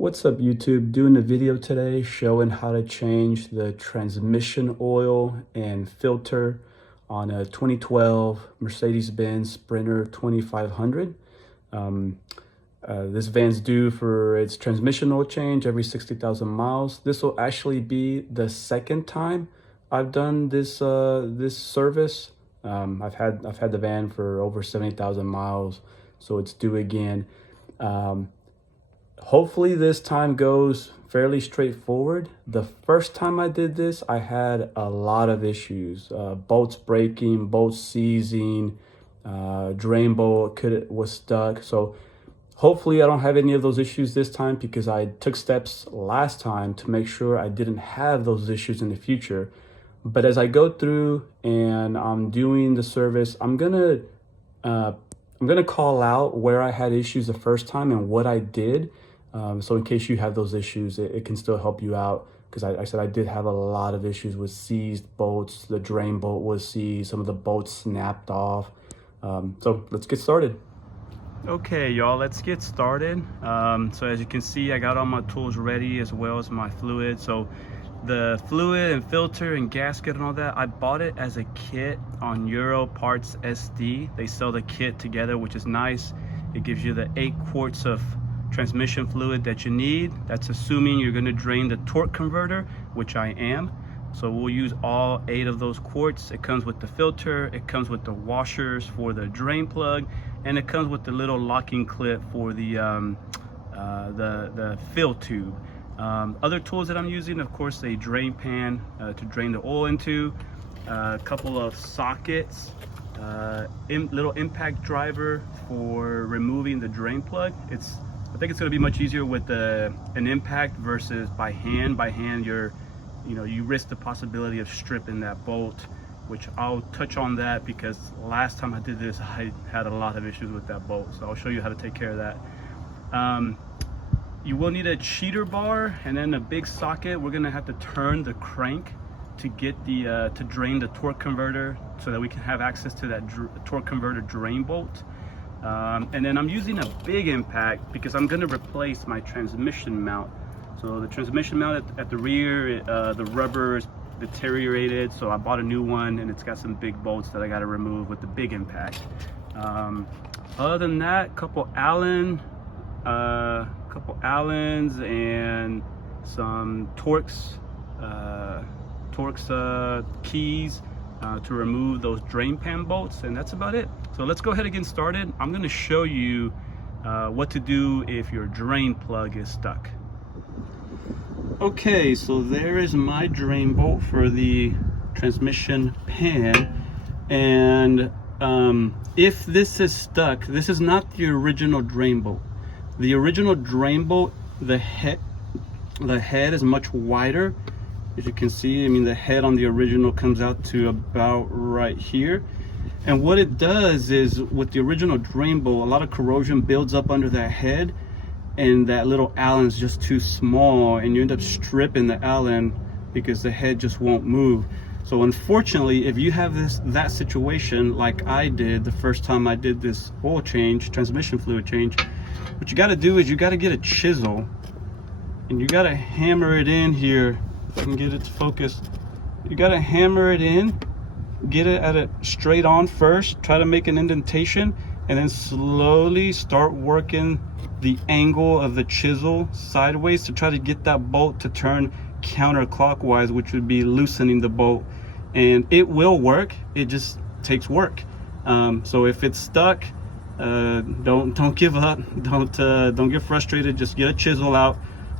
What's up YouTube? Doing a video today showing how to change the transmission oil and filter on a 2012 Mercedes Benz Sprinter 2500. This van's due for its transmission oil change every 60,000 miles. This will actually be the second time I've done this service. I've had the van for over 70,000 miles, so it's due again. Hopefully this time goes fairly straightforward. The first time I did this, I had a lot of issues. Bolts breaking, bolts seizing, drain bolt was stuck. So hopefully I don't have any of those issues this time, because I took steps last time to make sure I didn't have those issues in the future. But as I go through and I'm doing the service, I'm gonna call out where I had issues the first time and what I did. So in case you have those issues, it can still help you out, because I said I did have a lot of issues with seized bolts. The drain bolt was seized, some of the bolts snapped off. So let's get started. Okay, y'all, let's get started. So as you can see, I got all my tools ready as well as my fluid. So the fluid and filter and gasket and all that, I bought it as a kit on Euro Parts SD. They sell the kit together, which is nice. It gives you the 8 quarts of transmission fluid that you need. That's assuming you're going to drain the torque converter, which I am. So we'll use all 8 of those quarts. It comes with the filter, it comes with the washers for the drain plug, and it comes with the little locking clip for the fill tube. Other tools that I'm using, of course, a drain pan to drain the oil into, a couple of sockets, little impact driver for removing the drain plug. I think it's going to be much easier with an impact versus by hand. By hand, you risk the possibility of stripping that bolt, which I'll touch on that, because last time I did this, I had a lot of issues with that bolt. So I'll show you how to take care of that. You will need a cheater bar and then a big socket. We're going to have to turn the crank to get to drain the torque converter, so that we can have access to that torque converter drain bolt. And then I'm using a big impact because I'm going to replace my transmission mount. So the transmission mount at the rear, the rubber is deteriorated, so I bought a new one, and it's got some big bolts that I got to remove with the big impact. Other than that, couple Allens and some Torx keys to remove those drain pan bolts, and that's about it. So let's go ahead and get started. I'm going to show you what to do if your drain plug is stuck. Okay, so there is my drain bolt for the transmission pan, and if this is stuck, this is not the original drain bolt. The original drain bolt, the head is much wider. As you can see, I mean, the head on the original comes out to about right here. And what it does is, with the original drain bolt, a lot of corrosion builds up under that head, and that little Allen is just too small, and you end up stripping the Allen because the head just won't move. So unfortunately, if you have that situation like I did the first time I did this oil change, transmission fluid change, what you got to do is you got to get a chisel, and you got to hammer it in here. If I can get it to focus, you got to hammer it in, get it at it straight on first, try to make an indentation, and then slowly start working the angle of the chisel sideways to try to get that bolt to turn counterclockwise, which would be loosening the bolt. And it will work, it just takes work. So if it's stuck, don't give up, don't get frustrated. Just get a chisel out,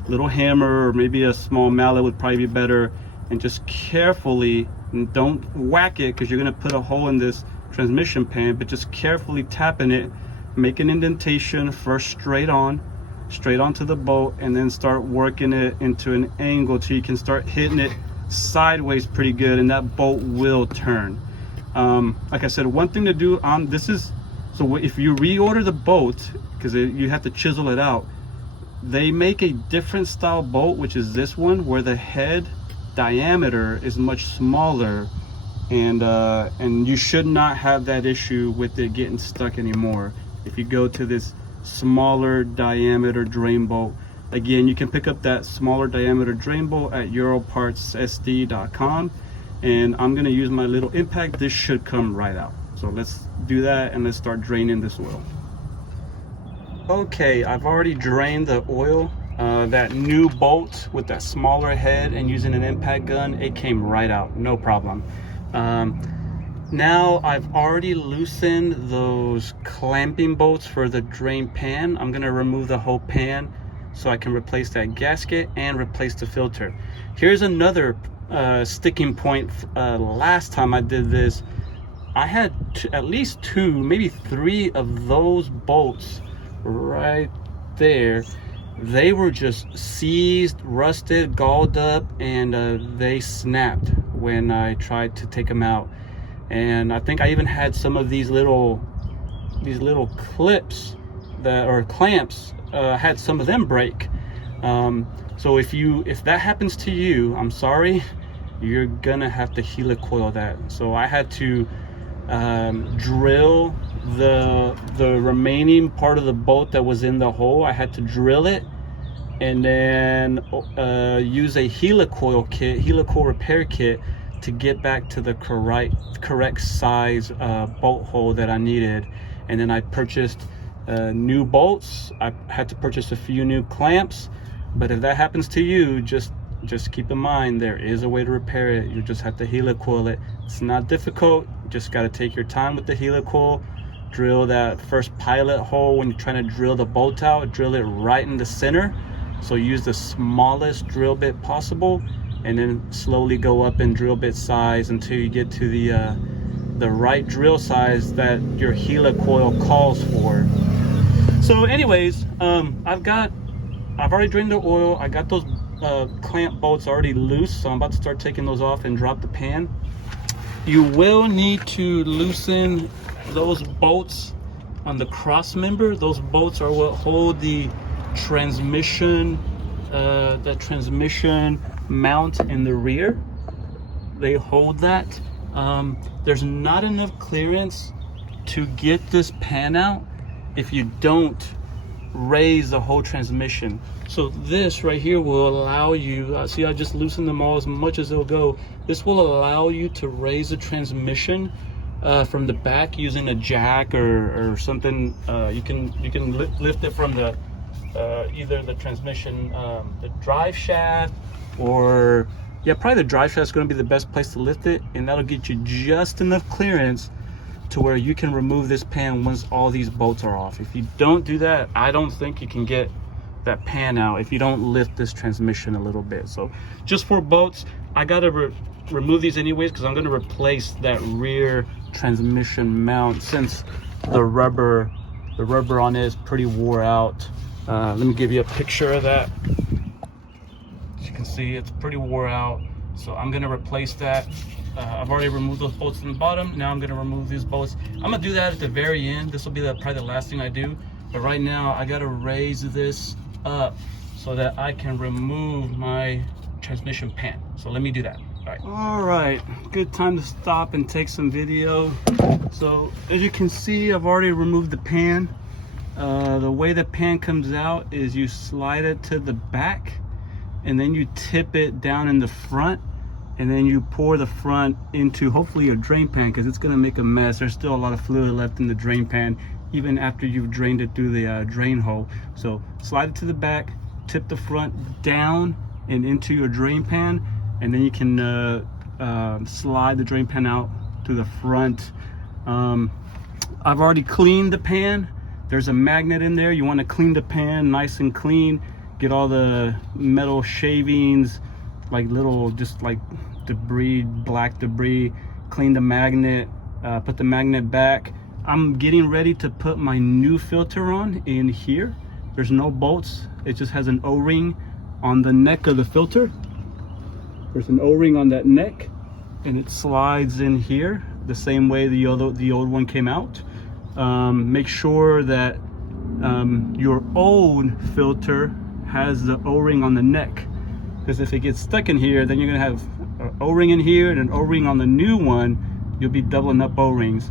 little hammer, or maybe a small mallet would probably be better, and just carefully, and don't whack it, because you're going to put a hole in this transmission pan, but just carefully tapping it, make an indentation first straight onto the bolt, and then start working it into an angle till you can start hitting it sideways pretty good, and that bolt will turn. Like I said, one thing to do on this is, so if you reorder the bolt, because you have to chisel it out, they make a different style bolt, which is this one, where the head diameter is much smaller, and you should not have that issue with it getting stuck anymore. If you go to this smaller diameter drain bolt, Again, you can pick up that smaller diameter drain bolt at europartssd.com, and I'm going to use my little impact. This should come right out. So let's do that and let's start draining this oil. Okay, I've already drained the oil. That new bolt with that smaller head and using an impact gun, it came right out, no problem. Now I've already loosened those clamping bolts for the drain pan. I'm gonna remove the whole pan so I can replace that gasket and replace the filter. Here's another sticking point. Last time I did this, I had at least 2, maybe 3 of those bolts right there. They were just seized, rusted, galled up, and they snapped when I tried to take them out. And I think I even had some of these little clips or clamps, had some of them break. So if that happens to you, I'm sorry, you're gonna have to helicoil that. So I had to drill the remaining part of the bolt that was in the hole. I had to drill it and then use a helicoil repair kit to get back to the correct size bolt hole that I needed. And then I purchased new bolts. I had to purchase a few new clamps. But if that happens to you, just keep in mind there is a way to repair it. You just have to helicoil it. It's not difficult. You just got to take your time with the helicoil. Drill that first pilot hole when you're trying to drill the bolt out. Drill it right in the center. So use the smallest drill bit possible, and then slowly go up in drill bit size until you get to the right drill size that your helicoil calls for. So anyways, I've already drained the oil. I got those clamp bolts already loose, so I'm about to start taking those off and drop the pan. You will need to loosen those bolts on the cross member. Those bolts are what hold the transmission mount in the rear. They hold that. There's not enough clearance to get this pan out if you don't raise the whole transmission. So this right here will allow you, see I just loosened them all as much as they'll go. This will allow you to raise the transmission from the back using a jack or something. You can lift it from the either the transmission, the drive shaft, or probably the drive shaft is going to be the best place to lift it, and that'll get you just enough clearance to where you can remove this pan once all these bolts are off. If you don't do that, I don't think you can get that pan out if you don't lift this transmission a little bit. So just for bolts, I gotta remove these anyways, because I'm going to replace that rear transmission mount since the rubber on it is pretty wore out. Let me give you a picture of that. As you can see, it's pretty wore out, so I'm going to replace that. I've already removed those bolts from the bottom. Now I'm going to remove these bolts. I'm going to do that at the very end. This will be probably the last thing I do, but right now I got to raise this up so that I can remove my transmission pan. So let me do that. All right, good time to stop and take some video. So as you can see, I've already removed the pan. The way the pan comes out is you slide it to the back, and then you tip it down in the front, and then you pour the front into hopefully a drain pan, because it's going to make a mess. There's still a lot of fluid left in the drain pan even after you've drained it through the drain hole. So slide it to the back, tip the front down and into your drain pan, and then you can slide the drain pan out to the front. I've already cleaned the pan. There's a magnet in there. You want to clean the pan nice and clean, get all the metal shavings, like little just like debris, black debris. Clean the magnet, put the magnet back. I'm getting ready to put my new filter on in here. There's no bolts, it just has an O-ring on the neck of the filter. There's an O-ring on that neck, and it slides in here the same way the old one came out. Make sure that your old filter has the O-ring on the neck, because if it gets stuck in here, then you're gonna have an O-ring in here and an O-ring on the new one. You'll be doubling up O-rings.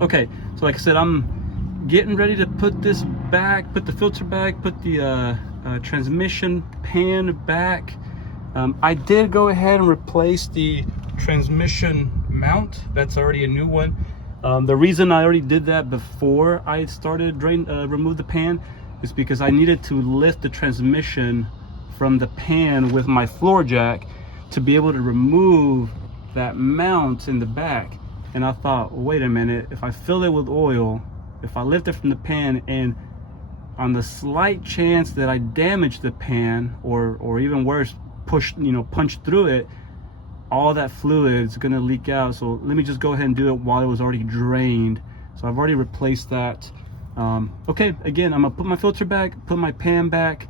Okay, so like I said, I'm getting ready to put this back, put the filter back, put the transmission pan back. I did go ahead and replace the transmission mount. That's already a new one. The reason I already did that before I started remove the pan is because I needed to lift the transmission from the pan with my floor jack to be able to remove that mount in the back. And I thought, wait a minute, if I fill it with oil, if I lift it from the pan, and on the slight chance that I damage the pan, or even worse, punch through it, all that fluid is gonna leak out. So let me just go ahead and do it while it was already drained. So I've already replaced that. Okay, again, I'm gonna put my filter back, put my pan back,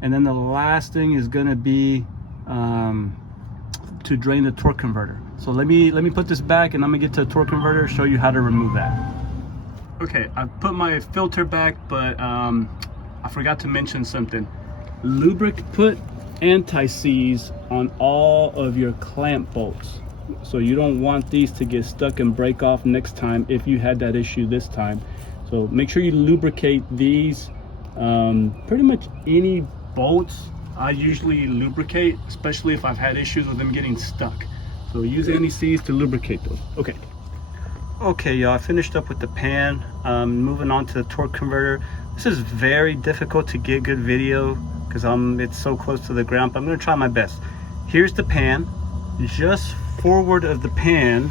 and then the last thing is gonna be to drain the torque converter. So let me put this back, and I'm gonna get to the torque converter, show you how to remove that. Okay, I put my filter back, but I forgot to mention something. Put anti-seize on all of your clamp bolts, so you don't want these to get stuck and break off next time if you had that issue this time. So make sure you lubricate these. Pretty much any bolts I usually lubricate, especially if I've had issues with them getting stuck. So use anti-seize to lubricate those. Okay, y'all, I finished up with the pan. Moving on to the torque converter. This is very difficult to get good video because it's so close to the ground, but I'm gonna try my best. Here's the pan. Just forward of the pan,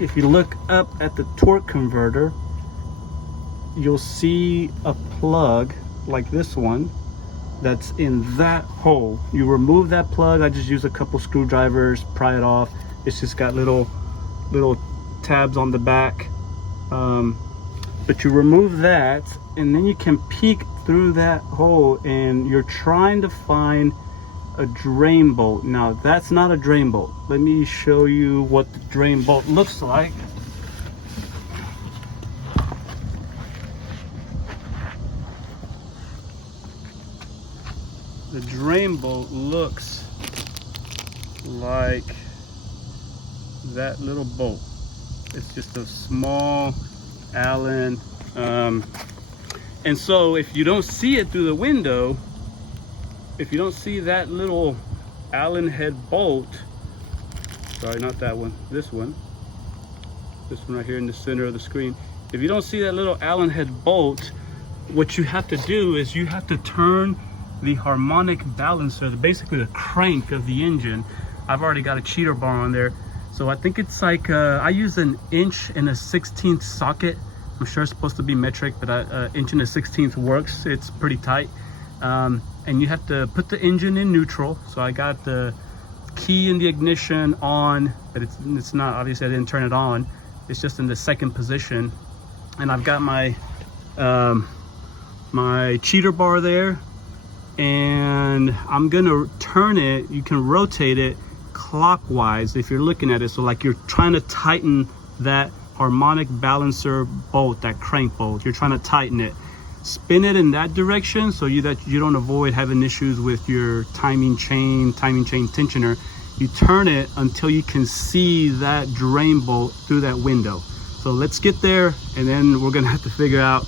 if you look up at the torque converter, you'll see a plug like this one that's in that hole. You remove that plug. I just use a couple screwdrivers, pry it off. It's just got little tabs on the back, but you remove that, and then you can peek through that hole, and you're trying to find a drain bolt. Now that's not a drain bolt. Let me show you what the drain bolt looks like. The drain bolt looks like that little bolt. It's just a small Allen, and so if you don't see it through the window, if you don't see that little Allen head bolt, sorry, not that one, this one right here in the center of the screen, if you don't see that little Allen head bolt, what you have to do is you have to turn the harmonic balancer, basically the crank of the engine. I've already got a cheater bar on there, so I think it's like I use an 1/16" socket. I'm sure it's supposed to be metric, but 1/16" works. It's pretty tight, and you have to put the engine in neutral. So I got the key in the ignition on, but it's not, obviously I didn't turn it on. It's just in the second position, and I've got my my cheater bar there, and I'm gonna turn it. You can rotate it clockwise if you're looking at it, so like you're trying to tighten that harmonic balancer bolt, that crank bolt. You're trying to tighten it. Spin it in that direction so that you don't avoid having issues with your timing chain tensioner. You turn it until you can see that drain bolt through that window. So let's get there, and then we're gonna have to figure out,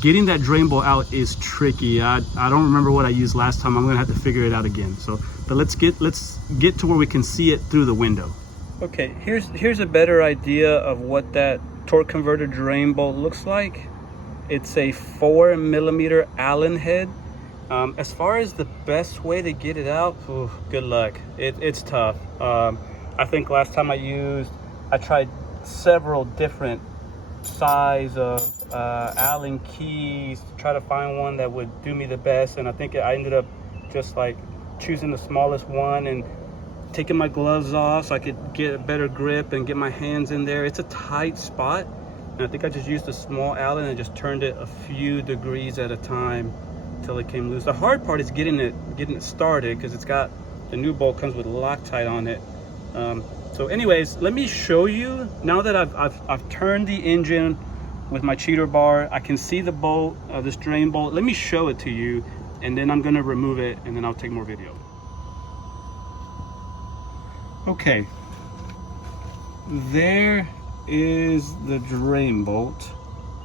getting that drain bolt out is tricky. I don't remember what I used last time. I'm gonna have to figure it out again. So, but let's get to where we can see it through the window. Okay, here's a better idea of what that torque converter drain bolt looks like. It's a 4mm Allen head. As far as the best way to get it out, good luck. It's tough. I think last time I tried several different size of Allen keys to try to find one that would do me the best, and I think I ended up just like choosing the smallest one and taking my gloves off so I could get a better grip and get my hands in there. It's a tight spot, and I think I just used a small Allen and just turned it a few degrees at a time until it came loose. The hard part is getting it started, because it's got, the new bolt comes with Loctite on it. So anyways, let me show you, now that I've turned the engine with my cheater bar, I can see the bolt, this drain bolt. Let me show it to you, and then I'm gonna remove it, and then I'll take more video. Okay, there is the drain bolt.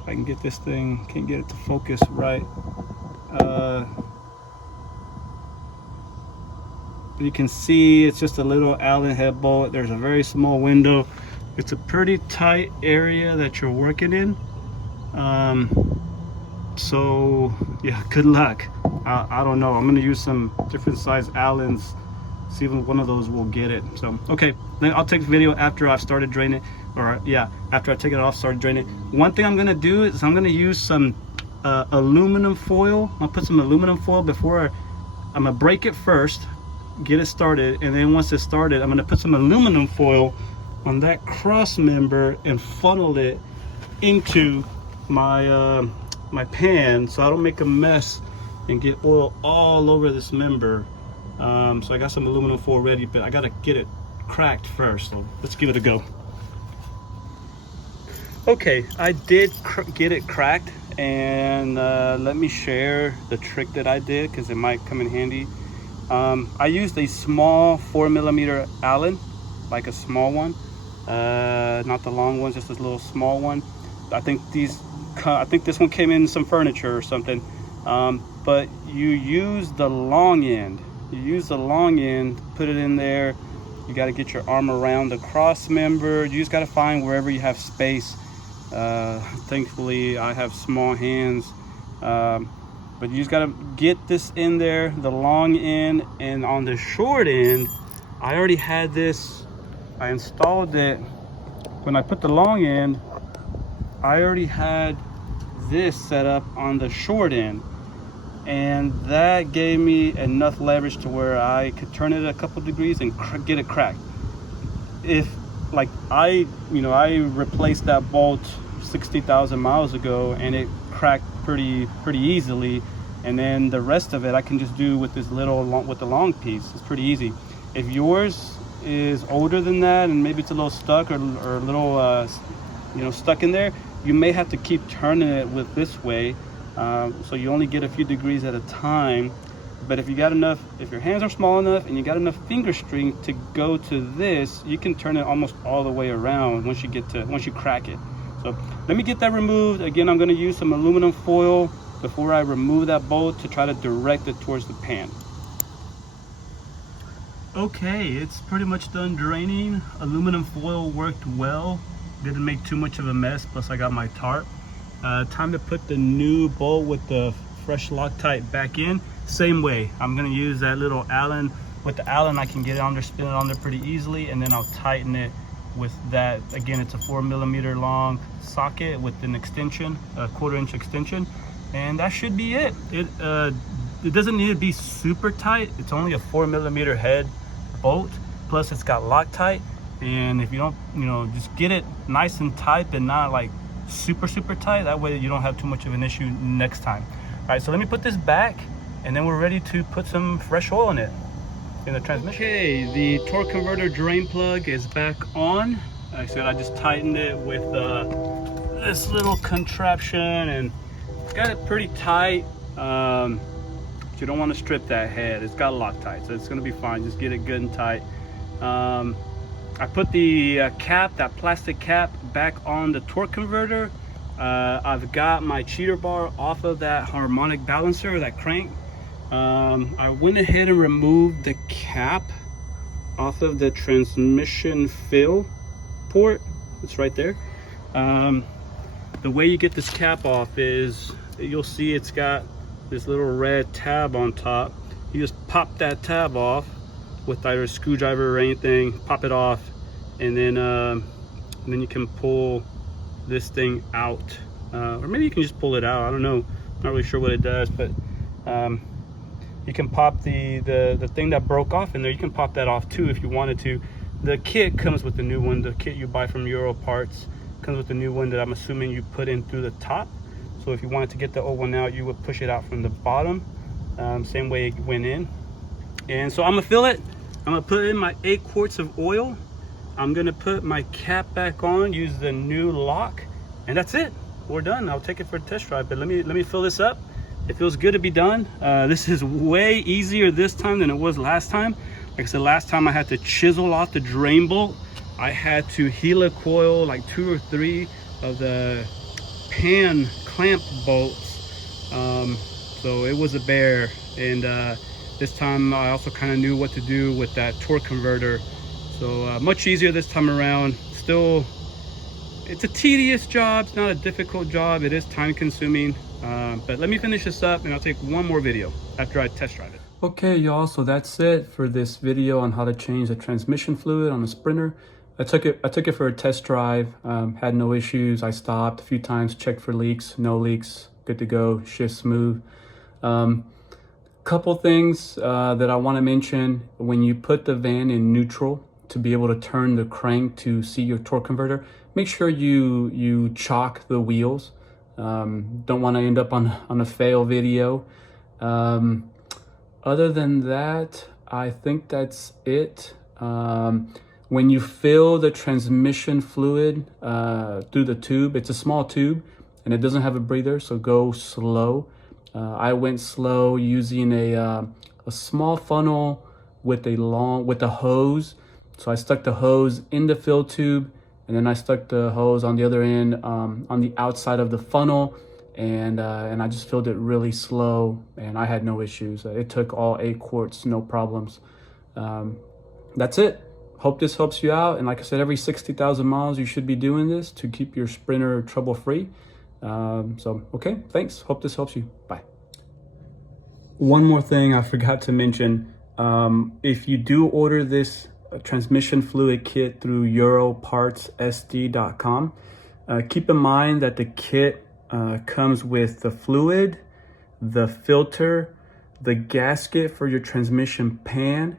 If I can get this thing, can't get it to focus right. You can see it's just a little Allen head bolt. There's a very small window. It's a pretty tight area that you're working in. So yeah, good luck. I don't know. I'm gonna use some different size Allens, see if one of those will get it. So okay, then I'll take the video after I've started draining, or yeah, after I take it off, started draining. One thing I'm gonna do is I'm gonna use some aluminum foil. I'll put some aluminum foil before I'm gonna break it first, get it started, and then once it's started, I'm gonna put some aluminum foil on that cross member and funnel it into my my pan, so I don't make a mess and get oil all over this member. So I got some aluminum foil ready, but I gotta get it cracked first, so let's give it a go. Okay, I did get it cracked, and let me share the trick that I did because it might come in handy. I used a small 4mm Allen, like a small one, not the long ones, just this little small one. I think this one came in some furniture or something, but you use the long end. You use the long end, put it in there. You got to get your arm around the cross member. You just got to find wherever you have space. Thankfully, I have small hands, but you just got to get this in there, the long end. And on the short end, I already had this. I installed it. When I put the long end, I already had this set up on the short end, and that gave me enough leverage to where I could turn it a couple degrees and get it cracked. If like I replaced that bolt 60,000 miles ago and it cracked pretty easily, and then the rest of it I can just do with this little with the long piece. It's pretty easy. If yours is older than that and maybe it's a little stuck or a little stuck in there, you may have to keep turning it with this way, so you only get a few degrees at a time. But if you got enough, if your hands are small enough and you got enough finger strength to go to this, you can turn it almost all the way around once you crack it. So let me get that removed. Again, I'm going to use some aluminum foil before I remove that bolt to try to direct it towards the pan. Okay, it's pretty much done draining. Aluminum foil worked well. Didn't make too much of a mess, plus I got my tarp. Time to put the new bolt with the fresh Loctite back in. Same way, I'm gonna use that little Allen. With the Allen, I can get it on there, spin it on there pretty easily, and then I'll tighten it with that. Again, it's a 4mm long socket with an extension, a 1/4" extension, and that should be it. It doesn't need to be super tight. It's only a 4mm head bolt, plus it's got Loctite. And if you don't, just get it nice and tight, but not like super tight. That way you don't have too much of an issue next time. All right, so let me put this back, and then we're ready to put some fresh oil in it, in the transmission. Okay, the torque converter drain plug is back on. Like I said, I just tightened it with this little contraption and got it pretty tight. You don't want to strip that head. It's got Loctite, so it's going to be fine. Just get it good and tight. I put the cap, that plastic cap, back on the torque converter. I've got my cheater bar off of that harmonic balancer, that crank. I went ahead and removed the cap off of the transmission fill port. It's right there. The way you get this cap off is, you'll see it's got this little red tab on top. You just pop that tab off with either a screwdriver or anything, pop it off, and then you can pull this thing out, or maybe you can just pull it out. I don't know, not really sure what it does, but you can pop the thing that broke off in there. You can pop that off too if you wanted to. The kit comes with the new one. The kit you buy from Euro Parts comes with the new one that I'm assuming you put in through the top. So if you wanted to get the old one out, you would push it out from the bottom, same way it went in. And so I'm gonna fill it. I'm gonna put in my 8 quarts of oil. I'm gonna put my cap back on, use the new lock, and that's it. We're done. I'll take it for a test drive, but let me fill this up. It feels good to be done. This is way easier this time than it was last time. Like I said, last time I had to chisel off the drain bolt. I had to helicoil like 2 or 3 of the pan clamp bolts So it was a bear. And this time I also kind of knew what to do with that torque converter. So much easier this time around. Still, it's a tedious job. It's not a difficult job. It is time consuming. But let me finish this up and I'll take one more video after I test drive it. Okay, y'all, so that's it for this video on how to change the transmission fluid on the Sprinter. I took it for a test drive, had no issues. I stopped a few times, checked for leaks, no leaks, good to go, shift smooth. Couple things that I want to mention: when you put the van in neutral to be able to turn the crank to see your torque converter, make sure you chock the wheels. Don't want to end up on a fail video. Other than that, I think that's it. When you fill the transmission fluid through the tube, it's a small tube and it doesn't have a breather, so go slow. I went slow using a small funnel with a hose. So I stuck the hose in the fill tube, and then I stuck the hose on the other end on the outside of the funnel, and I just filled it really slow, and I had no issues. It took all 8 quarts, no problems. That's it. Hope this helps you out. And like I said, every 60,000 miles you should be doing this to keep your Sprinter trouble free. So okay, thanks. Hope this helps you. Bye. One more thing I forgot to mention. If you do order this transmission fluid kit through europartssd.com, keep in mind that the kit comes with the fluid, the filter, the gasket for your transmission pan,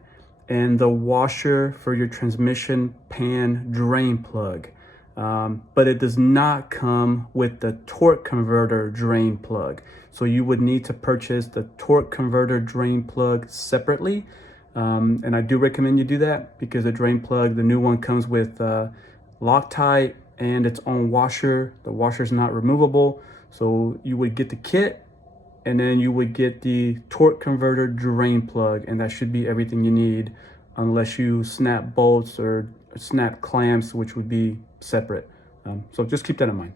and the washer for your transmission pan drain plug. But it does not come with the torque converter drain plug. So you would need to purchase the torque converter drain plug separately. And I do recommend you do that because the drain plug, the new one, comes with Loctite and its own washer. The washer is not removable. So you would get the kit and then you would get the torque converter drain plug, and that should be everything you need, unless you snap bolts or snap clamps, which would be separate. So just keep that in mind.